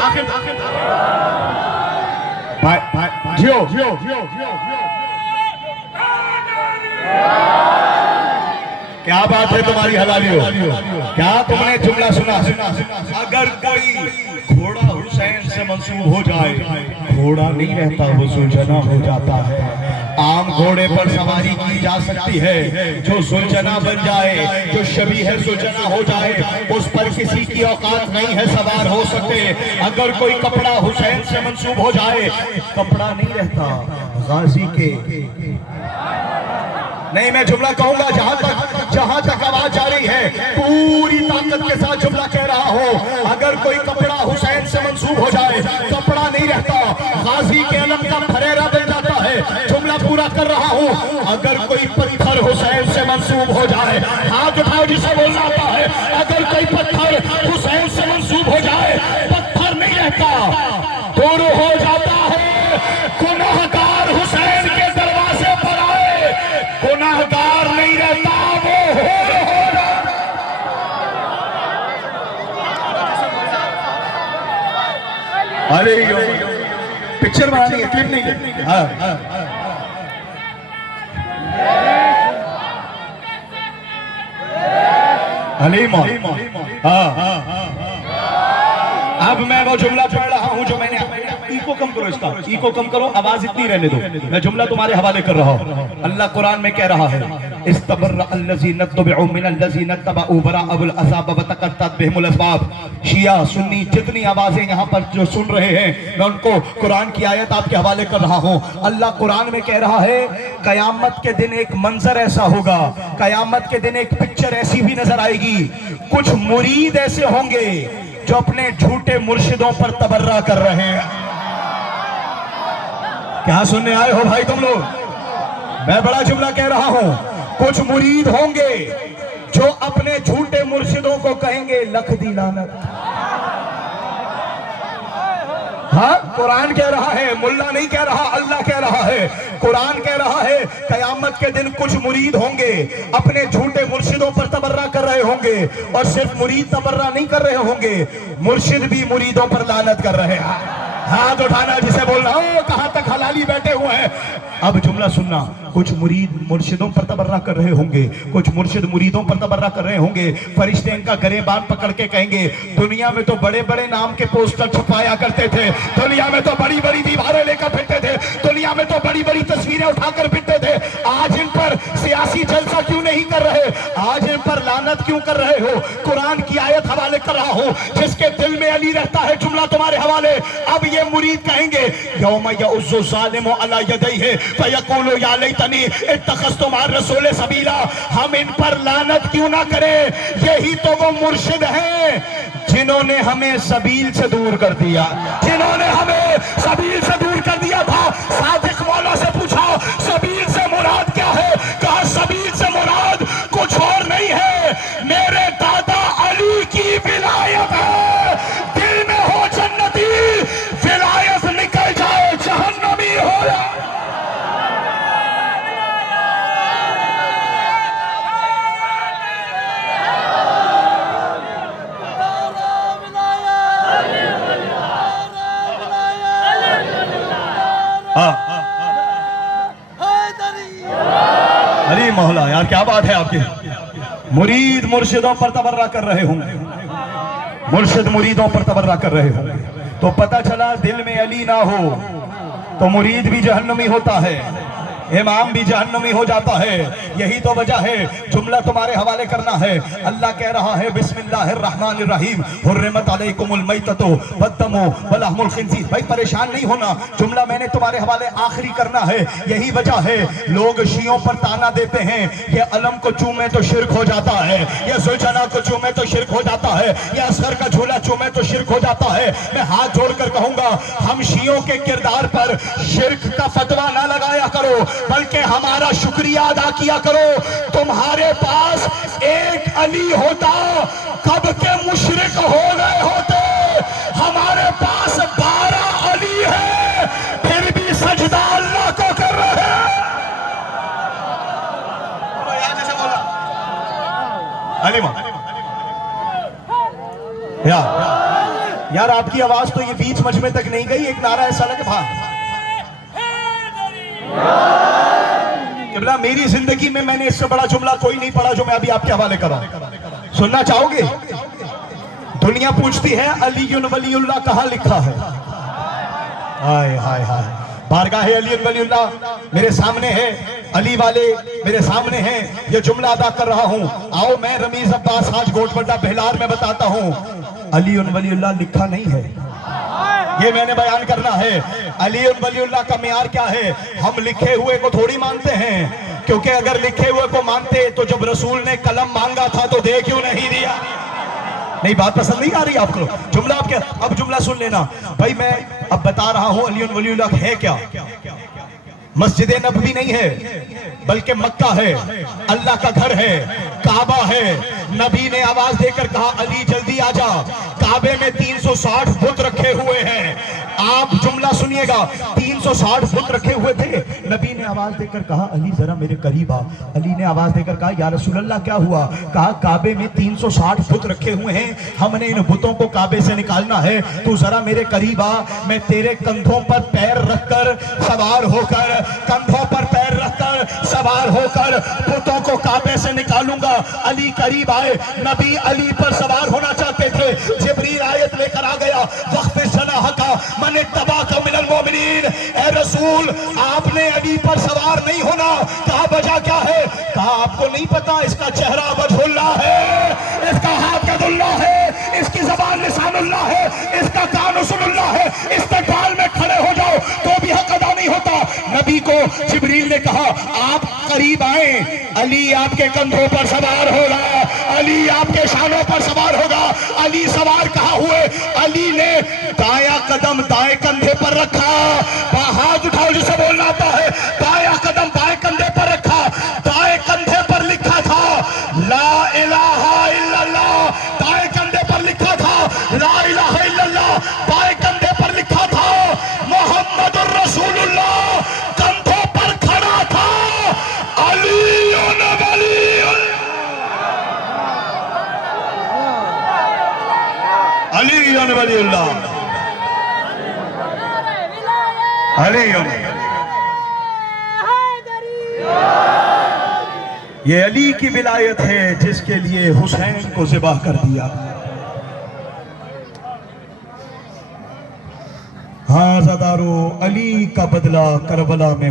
आखिर जियो क्या बात है तुम्हारी हलालियों, क्या तुमने जुमला सुना? अगर कोई घोड़ा हुसैन से मंसूब हो जाए, घोड़ा नहीं रहता वो सुलझना हो जाता है। आम घोड़े पर सवारी की जा सकती है, जो सुलझना बन जाए, जो शबी है सुलझना हो जाए, उस पर किसी की औकात नहीं है सवार हो सकते। अगर कोई कपड़ा हुसैन से मंसूब हो जाए, कपड़ा नहीं रहता गाजी के। नहीं, मैं जुमला कहूंगा जहां तक आवाज जा रही है, पूरी ताकत के साथ जुमला कह रहा हूं। अगर कोई कपड़ा हुसैन से मंसूब हो जाए, कपड़ा नहीं रहता, गाजी के अलम का फरेरा बन जाता है। जुमला पूरा कर रहा हूं। अगर कोई पत्थर हुसैन से मंसूब हो जाए, हाथ उठाओ जिसे बोलना आता है। अगर कोई पत्थर हुसैन से मंसूब हो जाए, पत्थर नहीं रहता, दूर हो जाता है। गुनाहगार हुसैन के दरवाजे पर आए, गुनाहगार नहीं रहता, वो हो अरे पिक्चर बनानी है, क्लिप नहीं। हाँ हलीमा, अब मैं वो जुमला पढ़ रहा हूं जो मैंने, इको कम करो, इसका इको कम करो, आवाज इतनी रहने दो। मैं जुमला तुम्हारे हवाले कर रहा हूं। अल्लाह कुरान में कह रहा है, शिया सुन्नी जितनी आवाजें यहाँ पर जो सुन रहे हैं, मैं उनको कुरान की आयत आपके हवाले कर रहा हूँ। अल्लाह कुरान में कह रहा है, कयामत के दिन एक मंजर ऐसा होगा, कयामत के दिन एक पिक्चर ऐसी भी नजर आएगी। कुछ मुरीद ऐसे होंगे जो अपने झूठे मुर्शिदों पर तबर्रा कर रहे हैं। क्या सुनने आए हो भाई तुम लोग? मैं बड़ा जुमला कह रहा हूं। कुछ मुरीद होंगे जो अपने झूठे मुर्शिदों को कहेंगे लख दी लानत। हाँ, कुरान कह रहा है, मुल्ला नहीं कह रहा, अल्लाह कह रहा है। कुरान कह रहा है, कयामत के दिन कुछ मुरीद होंगे अपने झूठे मुर्शिदों पर तबर्रा कर रहे होंगे, और सिर्फ मुरीद तबर्रा नहीं कर रहे होंगे, मुर्शिद भी मुरीदों पर लानत कर रहे हैं। हाथ उठाना जिसे बोलना हो, कहां तक हलाली बैठे हुए हैं। अब जुमला सुनना, कुछ मुरीद मुर्शिदों पर तबर्रा कर रहे होंगे, कुछ मुर्शिद मुरीदों पर तबर्रा कर रहे होंगे। फरिश्ते इनका गरेबान पकड़ के कहेंगे, दुनिया में तो बड़े बड़े नाम के पोस्टर छपाया करते थे, दुनिया में तो बड़ी बड़ी दीवारें लेकर फिरते थे, दुनिया में तो बड़ी बड़ी तस्वीरें उठाकर फिरते थे, आज इन पर सियासी जलसा क्यों नहीं कर रहे? आज इन पर लानत क्यों कर रहे हो? कुरान की आयत हवाले कर रहा हूं, जिसके दिल में अली रहता है, जुमला तुम्हारे हवाले। अब ये मुरीद कहेंगे, यौम यउज़्ज़ु ज़ालिमु अला यदैहि फयक़ूलु या लैतनी इत्तख़ज़्तु मअर रसूल सबीला। हम इन पर लानत क्यों ना करें? यही तो वो मुर्शिद हैं जिन्होंने हमें सबील से दूर कर दिया, जिन्होंने हमें सबील से दूर कर दिया था। सादिक मौला से पूछा, सबील से मुराद क्या है? कहा, सबील से मुराद कुछ और नहीं है, मेरे दादा अली की विलायत है। दिल में हो जन्नती, विलायत निकल जाए जहन्नमी हो जाए। अली मौला, यार क्या बात है आपकी। मुरीद मुर्शिदों पर तबर्रा कर रहे होंगे, मुर्शिद मुरीदों पर तबर्रा कर रहे होंगे, तो पता चला दिल में अली ना हो तो मुरीद भी जहन्नमी होता है, इमाम भी जहन्नमी हो जाता है। यही तो वजह है, जुमला तुम्हारे हवाले करना है। अल्लाह कह रहा है, बिस्मिल्लाहिर्रहमानिर्रहीम, हुर्रिमत अलैकुमुल मैततु वद्दमु वलहमुल खिंजीर। भाई परेशान नहीं होना, जुमला मैंने तुम्हारे हवाले आखिरी करना है। यही वजह है, लोग शियों पर ताना देते हैं, ये अलम को चूमे तो शिर्क हो जाता है, ये सुलझना को चूमे तो शिर्क हो जाता है, ये असगर का झूला चूमे तो शिर्क हो जाता है। मैं हाथ जोड़कर कहूंगा, हम शियों के किरदार पर शिर्क का फतवा ना लगाया करो, बल्कि हमारा शुक्रिया अदा किया करो। तुम्हारे पास एक अली होता, कब के मुशरिक हो गए होते। हमारे पास 12 अली है, फिर भी सजदा अल्लाह को कर रहे हैं। अली या यार आपकी आवाज तो ये बीच मजमे तक नहीं गई, एक नारा ऐसा लगे भा किबला, मेरी जिंदगी में मैंने इससे बड़ा जुमला कोई नहीं पढ़ा जो मैं अभी आपके हवाले कर रहा हूं। सुनना चाहोगे? दुनिया पूछती है अलीयुन वलीउल्लाह कहां लिखा है। हाय हाय हाय, बारगाह अलीयुन वलीउल्लाह मेरे सामने है, अली वाले मेरे सामने हैं, ये जुमला अदा कर रहा हूं। आओ मैं रमीज अब्बास हाज गोटबड्डा बहलार में बताता हूं, अलीयुन वलीउल्लाह लिखा नहीं है, ये मैंने बयान करना है। अली वलीउल्लाह का मियार क्या है? हम लिखे हुए को थोड़ी मानते हैं, क्योंकि अगर लिखे हुए को मानते तो जब रसूल ने कलम मांगा था तो दे क्यों नहीं दिया? नहीं, बात पसंद नहीं आ रही आपको? जुमला आपके, अब जुमला सुन लेना भाई। मैं अब बता रहा हूं अली वलीउल्लाह है क्या। मस्जिद नबवी नहीं है, बल्कि मक्का है, अल्लाह का घर है, काबा है। नबी ने आवाज देकर कहा अली जल्दी आजा। काबे में 360 बुत रखे हुए हैं। आप जुमला सुनिएगा, 360 बुत रखे हुए थे। नबी ने आवाज देकर कहा अली जरा मेरे करीब आ। अली ने आवाज देकर कहा या रसूल अल्लाह क्या हुआ? कहा काबे में 360 बुत रखे हुए हैं, हमने इन बुतों को काबे से निकालना है, तू जरा मेरे करीब आ। मैं तेरे कंधों पर पैर रखकर सवार होकर, कंधों पर पैर रखकर सवार होकर बुतों को काबे से निकालूंगा। अली करीब आए, नबी अली पर सवार होना चाहते थे। जिब्रील आयत लेकर आ गया, वक्त जनाह का मन तबा का मिनल मोमिनीन। ए रसूल आपने अली पर सवार नहीं होना। कहा वजह क्या है? कहा आपको नहीं पता, इसका चेहरा वजहुल्लाह है, इसका हाथ यदुल्लाह है, इसकी ज़बान लिसानुल्लाह है, इसका कान रसूलुल्लाह है। इस्तिक़बाल में खड़े हो जाओ तो भी हक अदा नहीं होता। नबी को जिब्रील ने कहा आप करीब आए, अली आपके कंधों पर सवार होगा, अली आपके शानों पर सवार होगा। अली सवार कहाँ हुए? अली ने दाया कदम दाएं कंधे पर रखा, हाथ उठाओ जिसे बोलना आता है, दाया कदम बाएं कंधे पर रखा, दाएं कंधे पर लिखा था ला इलाहा इल्लल्लाह, दाएं कंधे पर लिखा था ला इलाहा इल्लल्लाह, बाएं कंधे पर लिखा था मोहम्मदुर रसूलुल्लाह, कंधों पर खड़ा था अलीयुन वलीउल्लाह, अलीयुन वलीउल्लाह, अलीयुन। ये अली की विलायत है जिसके लिए हुसैन को ज़िबा कर दिया। हाँ ज़दारो अली का बदला करबला में।